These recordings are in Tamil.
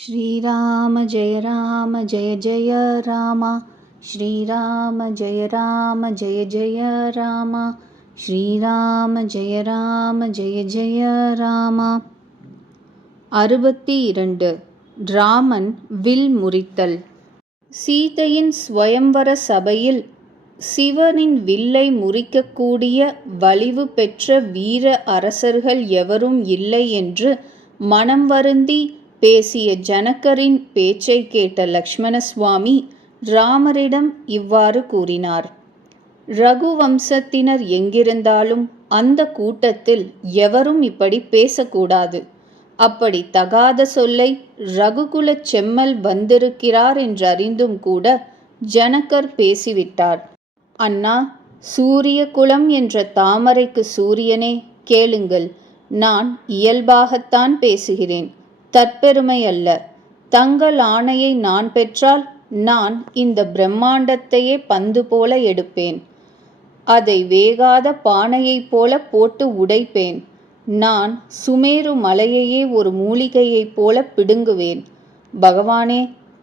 श्रीराम जय जय राम। श्रीराम जय जय राम। श्रीराम जय जय राम। 62 ராமன் வில் முறித்தல். சீதையின் ஸ்வயம்வர சபையில் சிவனின் வில்லை முறிக்கக்கூடிய வலிவு பெற்ற வீர அரசர்கள் எவரும் இல்லை என்று மனம் வருந்தி பேசிய ஜனகரின் பேச்சை கேட்ட லக்ஷ்மண சுவாமி ராமரிடம் இவ்வாறு கூறினார். ரகுவம்சத்தினர் எங்கிருந்தாலும் அந்த கூட்டத்தில் எவரும் இப்படி பேசக்கூடாது. அப்படி தகாத சொல்லை ரகுகுலச் செம்மல் வந்திருக்கிறார் என்றறிந்தும் கூட ஜனகர் பேசிவிட்டார். அண்ணா, சூரிய குலம் என்ற தாமரைக்கு சூரியனே, கேளுங்கள். நான் இயல்பாகத்தான் பேசுகிறேன், தற்பெருமை அல்ல. தங்கள் ஆணையை நான் பெற்றால் நான் இந்த பிரம்மாண்டத்தையே பந்து போல எடுப்பேன். அதை வேகாத பானையைப் போல போட்டு உடைப்பேன். நான் சுமேரு மலையையே ஒரு மூலிகையைப் போல பிடுங்குவேன். பகவானே,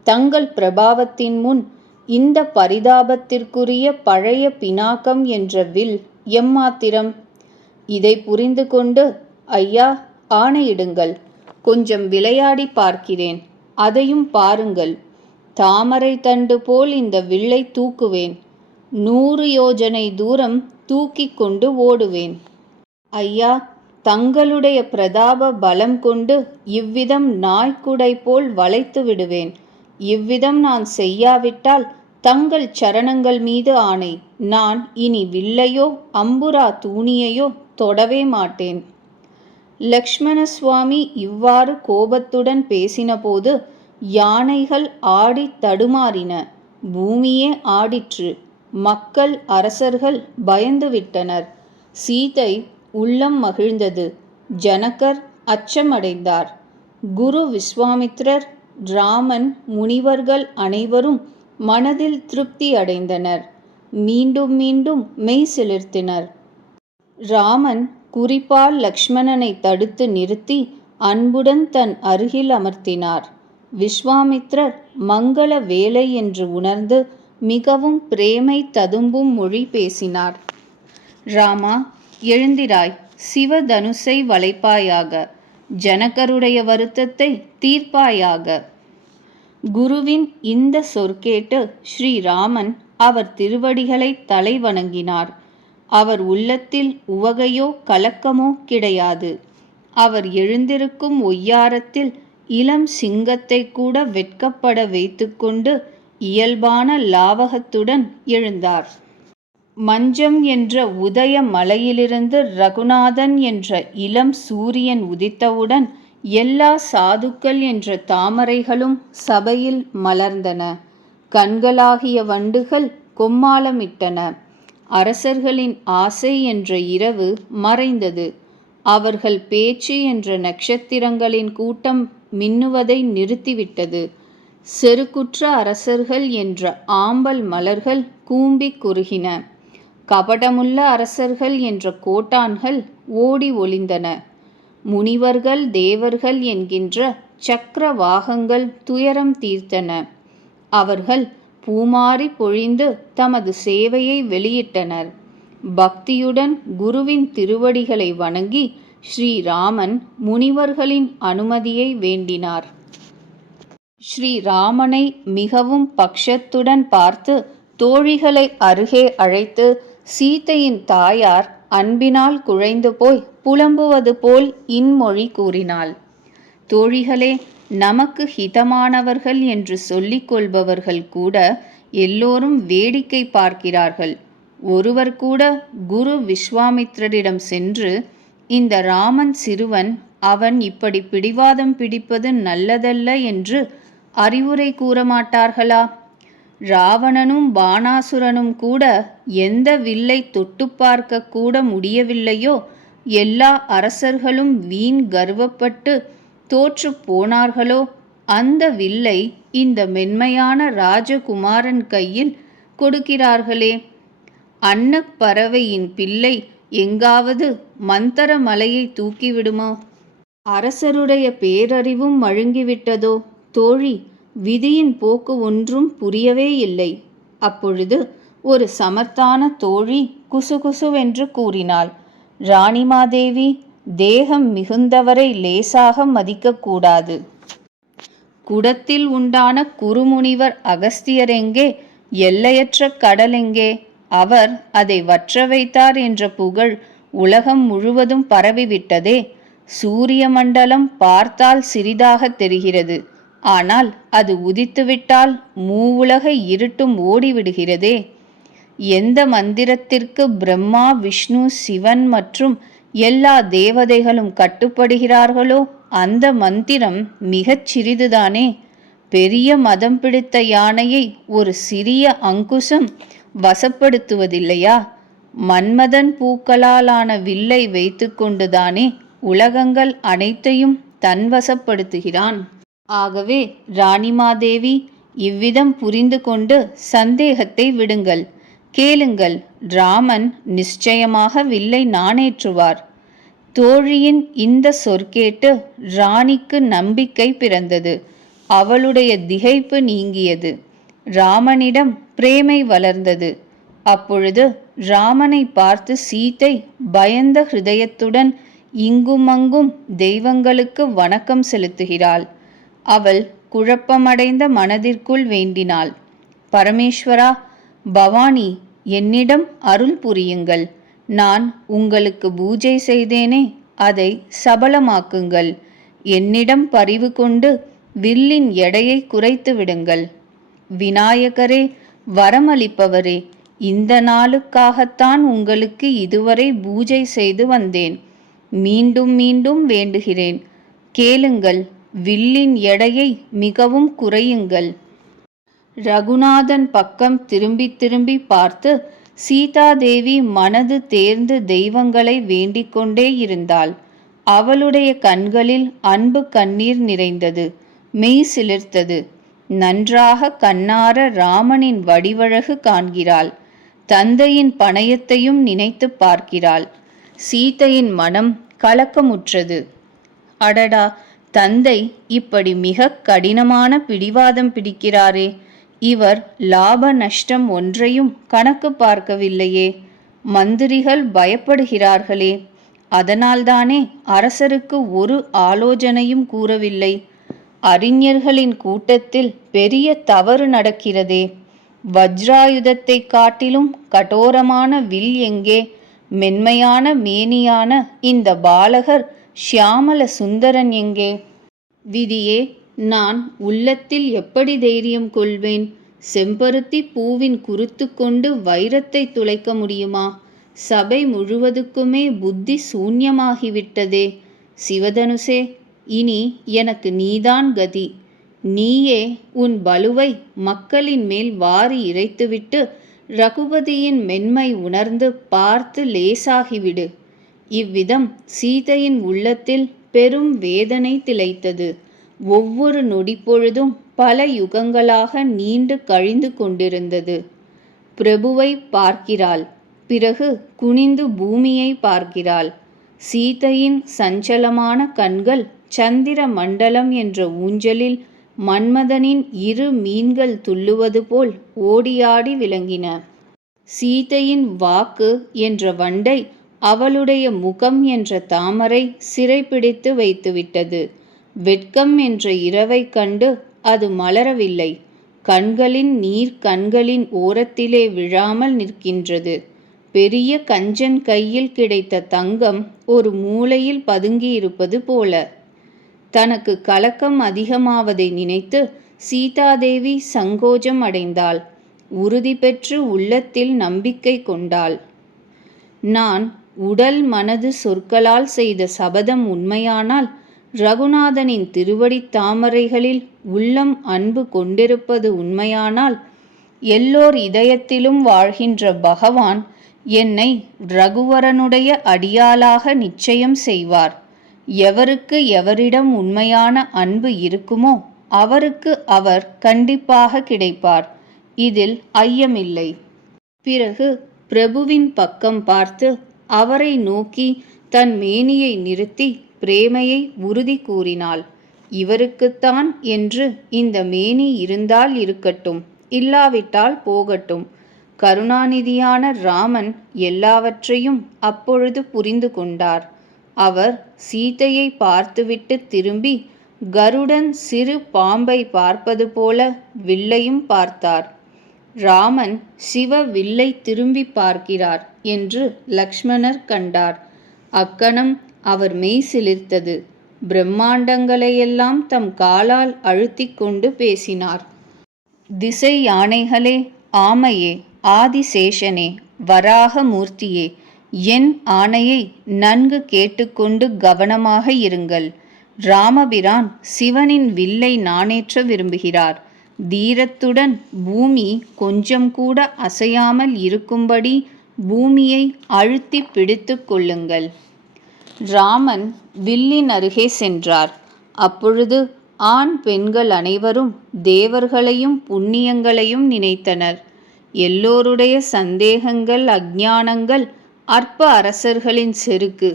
தங்கள் பிரபாவத்தின் முன் இந்த பரிதாபத்திற்குரிய பழைய பினாக்கம் என்ற வில் எம்மாத்திரம்? இதை புரிந்து கொண்டு ஐயா ஆணையிடுங்கள். கொஞ்சம் விளையாடி பார்க்கிறேன், அதையும் பாருங்கள். தாமரை தண்டு போல் இந்த வில்லை தூக்குவேன். 100 யோஜனை தூரம் தூக்கிக் கொண்டு ஓடுவேன். ஐயா, தங்களுடைய பிரதாப பலம் கொண்டு இவ்விதம் நாய்க்குடை போல் வளைத்து விடுவேன். இவ்விதம் நான் செய்யாவிட்டால் தங்கள் சரணங்கள் மீது ஆணை, நான் இனி வில்லையோ அம்புரா தூணியையோ தொடவே மாட்டேன். லக்ஷ்மண சுவாமி இவ்வாறு கோபத்துடன் பேசினபோது யானைகள் ஆடி தடுமாறின. பூமியே ஆடிற்று. மக்கள் அரசர்கள் பயந்துவிட்டனர். சீதை உள்ளம் மகிழ்ந்தது. ஜனகர் அச்சமடைந்தார். குரு விஸ்வாமித்ரர், ராமன், முனிவர்கள் அனைவரும் மனதில் திருப்தி அடைந்தனர். மீண்டும் மீண்டும் மெய் சிலிர்த்தினர். ராமன் குறிப்பால் லக்ஷ்மணனை தடுத்து நிறுத்தி அன்புடன் தன் அருகில் அமர்த்தினார். விஸ்வாமித்ரர் மங்கள வேலை என்று உணர்ந்து மிகவும் பிரேமை ததும்பும் மொழி பேசினார். ராமா, எழுந்திராய், சிவதனுசை வளைப்பாயாக. ஜனகருடைய வருத்தத்தை தீர்ப்பாயாக. குருவின் இந்த சொற்கேட்டு ஸ்ரீராமன் அவர் திருவடிகளை தலை வணங்கினார். அவர் உள்ளத்தில் உவகையோ கலக்கமோ கிடையாது. அவர் எழுந்திருக்கும் ஒய்யாரத்தில் இளம் சிங்கத்தை கூட வெட்கப்பட வைத்துக்கொண்டு இயல்பான லாவகத்துடன் எழுந்தார். மஞ்சம் என்ற உதய மலையிலிருந்து ரகுநாதன் என்ற இளம் சூரியன் உதித்தவுடன் எல்லா சாதுக்கள் என்ற தாமரைகளும் சபையில் மலர்ந்தன. கண்களாகிய வண்டுகள் கொம்மாளமிட்டன. அரசர்களின் ஆசை என்ற இரவு மறைந்தது. அவர்கள் பேச்சு என்ற நட்சத்திரங்களின் கூட்டம் மின்னுவதை நிறுத்திவிட்டது. செருக்குற்ற அரசர்கள் என்ற ஆம்பல் மலர்கள் கூம்பி குறுகின. கபடமுள்ள அரசர்கள் என்ற கோட்டான்கள் ஓடி ஒளிந்தன. முனிவர்கள் தேவர்கள் என்கின்ற சக்கரவாகங்கள் துயரம் தீர்த்தன. அவர்கள் பூமாரி பொழிந்து தமது சேவையை வெளியிட்டனர். பக்தியுடன் குருவின் திருவடிகளை வணங்கி ஸ்ரீராமன் முனிவர்களின் அனுமதியை வேண்டினார். ஸ்ரீராமனை மிகவும் பக்ஷத்துடன் பார்த்து தோழிகளை அருகே அழைத்து சீதையின் தாயார் அன்பினால் குழைந்து போய் புலம்புவது போல் இன்மொழி கூறினாள். தோழிகளே, நமக்கு ஹிதமானவர்கள் என்று சொல்லிக் கொள்பவர்கள் கூட எல்லோரும் வேடிக்கை பார்க்கிறார்கள். ஒருவர் கூட குரு விஸ்வாமித்ரரிடம் சென்று, இந்த ராமன் சிறுவன், அவன் இப்படி பிடிவாதம் பிடிப்பது நல்லதல்ல என்று அறிவுரை கூற மாட்டார்களா? ராவணனும் பாணாசுரனும் கூட எந்த வில்லை தொட்டு பார்க்க கூட முடியவில்லையோ, எல்லா அரசர்களும் வீண் கர்வப்பட்டு தோற்று போனார்களோ, அந்த வில்லை இந்த மென்மையான ராஜகுமாரன் கையில் கொடுக்கிறார்களே. அன்னப் பறவையின் பிள்ளை எங்காவது மந்தர மலையை தூக்கிவிடுமோ? அரசருடைய பேரறிவும் மழுங்கிவிட்டதோ? தோழி, விதியின் போக்கு ஒன்றும் புரியவே இல்லை. அப்பொழுது ஒரு சமர்த்தான தோழி குசுகுசுவென்று கூறினாள், ராணிமாதேவி, தேகம் மிகுந்தவரை லேசாக மதிக்கக்கூடாது. குடத்தில் உண்டான குருமுனிவர் அகஸ்தியரெங்கே? எல்லையற்ற கடலெங்கே? அவர் அதை வற்ற வைத்தார் என்ற புகழ் உலகம் முழுவதும் பரவிவிட்டதே. சூரிய மண்டலம் பார்த்தால் சிறிதாக தெரிகிறது. ஆனால் அது உதித்துவிட்டால் மூவுலக இருட்டும் ஓடிவிடுகிறதே. எந்த மந்திரத்திற்கு பிரம்மா, விஷ்ணு, சிவன் மற்றும் எல்லா தேவதைகளும் கட்டுப்படுகிறார்களோ அந்த மந்திரம் மிகச் சிறிதுதானே. பெரிய மதம் பிடித்த யானையை ஒரு சிறிய அங்குசம் வசப்படுத்துவதில்லையா? மன்மதன் பூக்களாலான வில்லை வைத்துக்கொண்டுதானே உலகங்கள் அனைத்தையும் தன்வசப்படுத்துகிறான். ஆகவே ராணிமாதேவி, இவ்விதம் புரிந்து கொண்டு சந்தேகத்தை விடுங்கள். கேளுங்கள், ராமன் நிச்சயமாக வில்லை நாணேற்றுவார். தோழியின் இந்த சொற்கேட்டு ராணிக்கு நம்பிக்கை பிறந்தது. அவளுடைய திகைப்பு நீங்கியது. ராமனிடம் பிரேமை வளர்ந்தது. அப்பொழுது ராமனை பார்த்து சீதை பயந்த ஹிருதயத்துடன் இங்குமங்கும் தெய்வங்களுக்கு வணக்கம் செலுத்துகிறாள். அவள் குழப்பமடைந்த மனதிற்குள் வேண்டினாள், பரமேஸ்வரா, பவானி, என்னிடம் அருள் புரியுங்கள். நான் உங்களுக்கு பூஜை செய்தேனே, அதை சபலமாக்குங்கள். என்னிடம் பரிவு கொண்டு வில்லின் எடையை குறைத்து விடுங்கள். விநாயகரே, வரமளிப்பவரே, இந்த நாளுக்காகத்தான் உங்களுக்கு இதுவரை பூஜை செய்து வந்தேன். மீண்டும் மீண்டும் வேண்டுகிறேன், கேளுங்கள், வில்லின் எடையை மிகவும் குறையுங்கள். ரகுநாதன் பக்கம் திரும்பி திரும்பி பார்த்து சீதாதேவி மனது தேர்ந்து தெய்வங்களை வேண்டிக் கொண்டே இருந்தாள். அவளுடைய கண்களில் அன்பு கண்ணீர் நிறைந்தது. மெய் சிலிர்த்தது. நன்றாக கண்ணார ராமனின் வடிவழகு காண்கிறாள். தந்தையின் பணயத்தையும் நினைத்து பார்க்கிறாள். சீதையின் மனம் கலக்கமுற்றது. அடடா, தந்தை இப்படி மிக கடினமான பிடிவாதம் பிடிக்கிறாரே. இவர் லாப நஷ்டம் ஒன்றையும் கணக்கு பார்க்கவில்லையே. மந்திரிகள் பயப்படுகிறார்களே. அதனால்தானே அரசருக்கு ஒரு ஆலோசனையும் கூறவில்லை. அறிஞர்களின் கூட்டத்தில் பெரிய தவறு நடக்கிறதே. வஜ்ராயுதத்தை காட்டிலும் கடோரமான வில் எங்கே? மென்மையான மேனியான இந்த பாலகர் ஷியாமல சுந்தரன் எங்கே? விதியே, நான் உள்ளத்தில் எப்படி தைரியம் கொள்வேன்? செம்பருத்தி பூவின் குருத்து கொண்டு வைரத்தை துளைக்க முடியுமா? சபை முழுவதுக்குமே புத்தி சூன்யமாகிவிட்டதே. சிவதனுசே, இனி எனக்கு நீதான் கதி. நீயே உன் பலுவை மக்களின் மேல் வாரி இறைத்துவிட்டு ரகுபதியின் மென்மை உணர்ந்து பார்த்து லேசாகிவிடு. இவ்விதம் சீதையின் உள்ளத்தில் பெரும் வேதனை திளைத்தது. ஒவ்வொரு நொடிப்பொழுதும் பல யுகங்களாக நீண்டு கழிந்து கொண்டிருந்தது. பிரபுவை பார்க்கிறாள். பிறகு குனிந்து பூமியை பார்க்கிறாள். சீதையின் சஞ்சலமான கண்கள் சந்திர மண்டலம் என்ற ஊஞ்சலில் மன்மதனின் இரு மீன்கள் துள்ளுவது போல் ஓடியாடி விளங்கின. சீதையின் வாக்கு என்ற வண்டை அவளுடைய முகம் என்ற தாமரை சிறைப்பிடித்து வைத்துவிட்டது. வெட்கம் என்ற இரவை கண்டு அது மலரவில்லை. கண்களின் நீர் கண்களின் ஓரத்திலே விழாமல் நிற்கின்றது. பெரிய கஞ்சன் கையில் கிடைத்த தங்கம் ஒரு மூலையில் பதுங்கியிருப்பது போல. தனக்கு கலக்கம் அதிகமாவதை நினைத்து சீதாதேவி சங்கோஜம் அடைந்தாள். உறுதி பெற்று உள்ளத்தில் நம்பிக்கை கொண்டாள். நான் உடல் மனது சொற்களால் செய்த சபதம் உண்மையானால், ரகுநாதனின் திருவடி தாமரைகளில் உள்ளம் அன்பு கொண்டிருப்பது உண்மையானால், எல்லோர் இதயத்திலும் வாழ்கின்ற பகவான் என்னை ரகுவரனுடைய அடியாளாக நிச்சயம் செய்வார். எவருக்கு எவரிடம் உண்மையான அன்பு இருக்குமோ அவருக்கு அவர் கண்டிப்பாக கிடைப்பார். இதில் ஐயமில்லை. பிறகு பிரபுவின் பக்கம் பார்த்து அவரை நோக்கி தன் மேனியை நிறுத்தி பிரேமையை உறுதி கூறினாள். இவருக்குத்தான் என்று இந்த மேனி இருந்தால் இருக்கட்டும், இல்லாவிட்டால் போகட்டும். கருணாநிதியான ராமன் எல்லாவற்றையும் அப்பொழுது புரிந்து கொண்டார். அவர் சீதையை பார்த்துவிட்டு திரும்பி கருடன் சிறு பாம்பை பார்ப்பது போல வில்லையும் பார்த்தார். ராமன் சிவ வில்லை திரும்பி பார்க்கிறார் என்று லக்ஷ்மணர் கண்டார். அக்கணம் அவர் மெய் சிலிர்த்தது. பிரம்மாண்டங்களையெல்லாம் தம் காலால் அழுத்திக் கொண்டு பேசினார். திசை யானைகளே, ஆமையே, ஆதிசேஷனே, வராக மூர்த்தியே, என் ஆணையை நன்கு கேட்டுக்கொண்டு கவனமாக இருங்கள். ராமபிரான் சிவனின் வில்லை நாணேற்ற விரும்புகிறார். தீரத்துடன் பூமி கொஞ்சம் கூட அசையாமல் இருக்கும்படி பூமியை அழுத்தி பிடித்து கொள்ளுங்கள். ராமன் வில்லின் அருகே சென்றார். அப்பொழுது ஆண் பெண்கள் அனைவரும் தேவர்களையும் புண்ணியங்களையும் நினைத்தனர். எல்லோருடைய சந்தேகங்கள், அஞ்ஞானங்கள் அற்ப அரசர்களின் செருக்கு,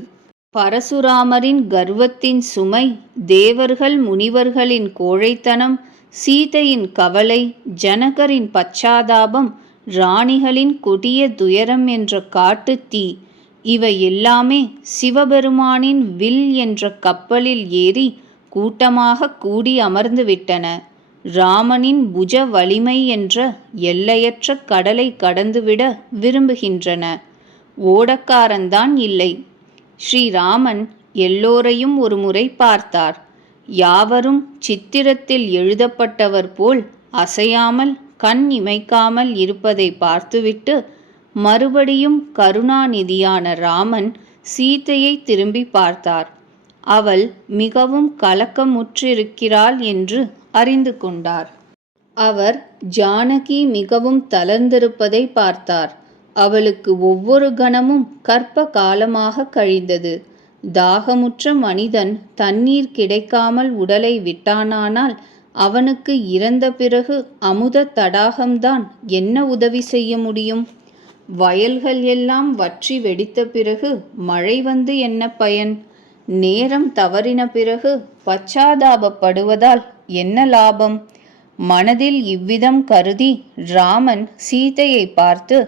பரசுராமரின் கர்வத்தின் சுமை, தேவர்கள் முனிவர்களின் கோழைத்தனம், சீதையின் கவலை, ஜனகரின் பச்சாதாபம், ராணிகளின் கொடிய துயரம் என்ற காட்டுத் தீ, இவை எல்லாமே சிவபெருமானின் வில் என்ற கப்பலில் ஏறி கூட்டமாக கூடி அமர்ந்துவிட்டன. ராமனின் புஜ வலிமை என்ற எல்லையற்ற கடலை கடந்துவிட விரும்புகின்றன. ஓடக்காரன்தான் இல்லை. ஸ்ரீராமன் எல்லோரையும் ஒரு முறை பார்த்தார். யாவரும் சித்திரத்தில் எழுதப்பட்டவர் போல் அசையாமல் கண் இமைக்காமல் இருப்பதை பார்த்துவிட்டு மறுபடியும் கருணாநிதியான ராமன் சீதையை திரும்பி பார்த்தார். அவள் மிகவும் கலக்கமுற்றிருக்கிறாள் என்று அறிந்து கொண்டார். அவர் ஜானகி மிகவும் தளர்ந்திருப்பதை பார்த்தார். அவளுக்கு ஒவ்வொரு கணமும் கற்ப காலமாக கழிந்தது. தாகமுற்ற மனிதன் தண்ணீர் கிடைக்காமல் உடலை விட்டானானால் அவனுக்கு இறந்த பிறகு அமுத தடாகம்தான் என்ன உதவி செய்ய முடியும்? வயல்கள் எல்லாம் வற்றி வெடித்த பிறகு மழை வந்து என்ன பயன்? நேரம் தவறின பிறகு பச்சாதாபப்படுவதால் என்ன லாபம்? மனதில் இவ்விதம் கருதி ராமன் சீதையை பார்த்து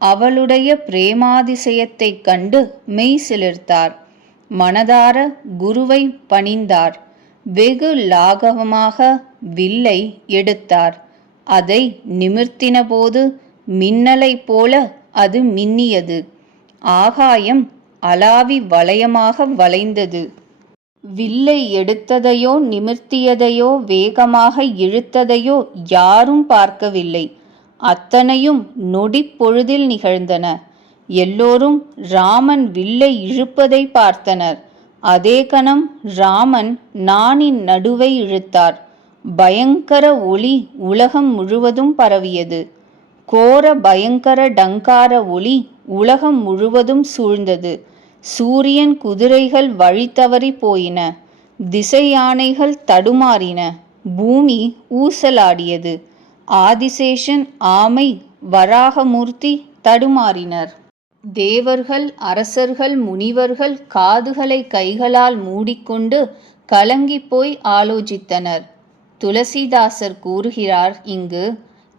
அவளுடைய பிரேமாதிசயத்தைக் கண்டு மெய் சிலிர்த்தார். மனதார குருவை பணிந்தார். வெகு லாகவமாக வில்லை எடுத்தார். அதை நிமிர்த்தினபோது மின்னலைப் போல அது மின்னியது. ஆகாயம் அலாவி வளையமாக வளைந்தது. வில்லை எடுத்ததையோ நிமிர்த்தியதையோ வேகமாக இழுத்ததையோ யாரும் பார்க்கவில்லை. அத்தனையும் நொடி பொழுதில் நிகழ்ந்தன. எல்லோரும் ராமன் வில்லை இழுப்பதை பார்த்தனர். அதே கணம் ராமன் நாணின் நடுவை இழுத்தார். பயங்கர ஒளி உலகம் முழுவதும் பரவியது. கோர பயங்கர டங்கார ஒளி உலகம் முழுவதும் சூழ்ந்தது. சூரியன் குதிரைகள் வழி தவறி போயின. திசை யானைகள் தடுமாறின. பூமி ஊசலாடியது. ஆதிசேஷன், ஆமை, வராகமூர்த்தி தடுமாறினர். தேவர்கள், அரசர்கள், முனிவர்கள் காதுகளை கைகளால் மூடிக்கொண்டு கலங்கிப்போய் ஆலோசித்தனர். துளசிதாசர் கூறுகிறார், இங்கு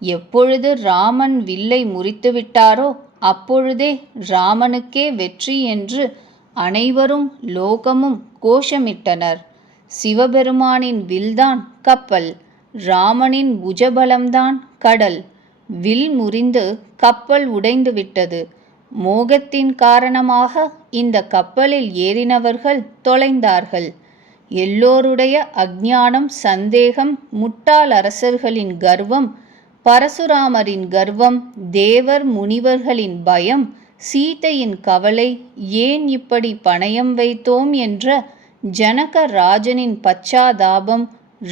எப்பொழுது ராமன் வில்லை முறித்துவிட்டாரோ அப்பொழுதே ராமனுக்கே வெற்றி என்று அனைவரும் லோகமும் கோஷமிட்டனர். சிவபெருமானின் வில்தான் கப்பல், ராமனின் புஜபலம்தான் கடல். வில் முறிந்து கப்பல் உடைந்து விட்டது. மோகத்தின் காரணமாக இந்த கப்பலில் ஏறினவர்கள் தொலைந்தார்கள். எல்லோருடைய அஞ்ஞானம், சந்தேகம், முட்டாள் அரசர்களின் கர்வம், பரசுராமரின் கர்வம், தேவர் முனிவர்களின் பயம், சீதையின் கவலை, ஏன் இப்படி பணயம் வைத்தோம் என்ற ஜனக ராஜனின் பச்சாதாபம்,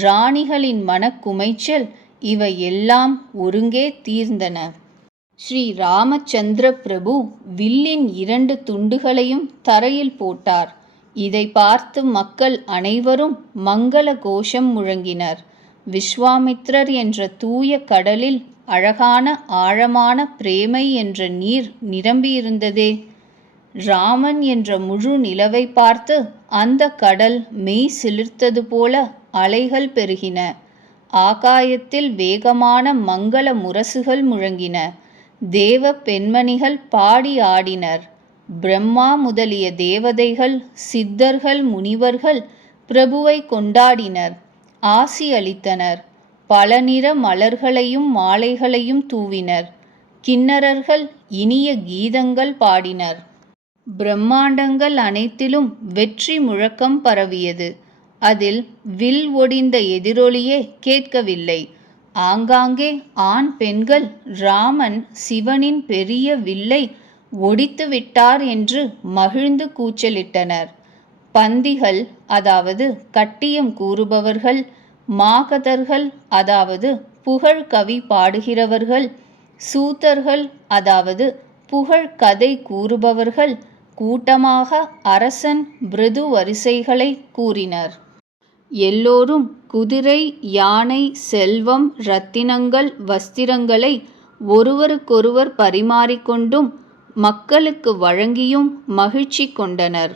ராணிகளின் மனக்குமைச்சல், இவை எல்லாம் ஒருங்கே தீர்ந்தன. ஸ்ரீ ராமச்சந்திர பிரபு வில்லின் 2 துண்டுகளையும் தரையில் போட்டார். இதை பார்த்து மக்கள் அனைவரும் மங்கள கோஷம் முழங்கினர். விஸ்வாமித்ரர் என்ற தூய கடலில் அழகான ஆழமான பிரேமை என்ற நீர் நிரம்பியிருந்ததே. ராமன் என்ற முழு நிலவை பார்த்து அந்த கடல் மெய் சிலிர்த்தது போல அலைகள் பெருகின. ஆகாயத்தில் வேகமான மங்கள முரசுகள் முழங்கின. தேவ பெண்மணிகள் பாடி ஆடினர். பிரம்மா முதலிய தேவதைகள், சித்தர்கள், முனிவர்கள் பிரபுவை கொண்டாடினர், ஆசி அளித்தனர். பல நிற மலர்களையும் மாலைகளையும் தூவினர். கின்னரர்கள் இனிய கீதங்கள் பாடினர். பிரம்மாண்டங்கள் அனைத்திலும் வெற்றி முழக்கம் பரவியது. அதில் வில் ஒடிந்த எதிரொலியே கேட்கவில்லை. ஆங்காங்கே ஆண் பெண்கள் ராமன் சிவனின் பெரிய வில்லை ஒடித்து விட்டார் என்று மகிழ்ந்து கூச்சலிட்டனர். பந்திகள், அதாவது கட்டியம் கூறுபவர்கள், மாகதர்கள், அதாவது புகழ் கவி பாடுகிறவர்கள், சூதர்கள், அதாவது புகழ் கதை கூறுபவர்கள் கூட்டமாக அரசன் பிருது வரிசைகளை கூறினர். எல்லோரும் குதிரை, யானை, செல்வம், இரத்தினங்கள், வஸ்திரங்களை ஒருவருக்கொருவர் பரிமாறிக்கொண்டும் மக்களுக்கு வழங்கியும் மகிழ்ச்சி கொண்டனர்.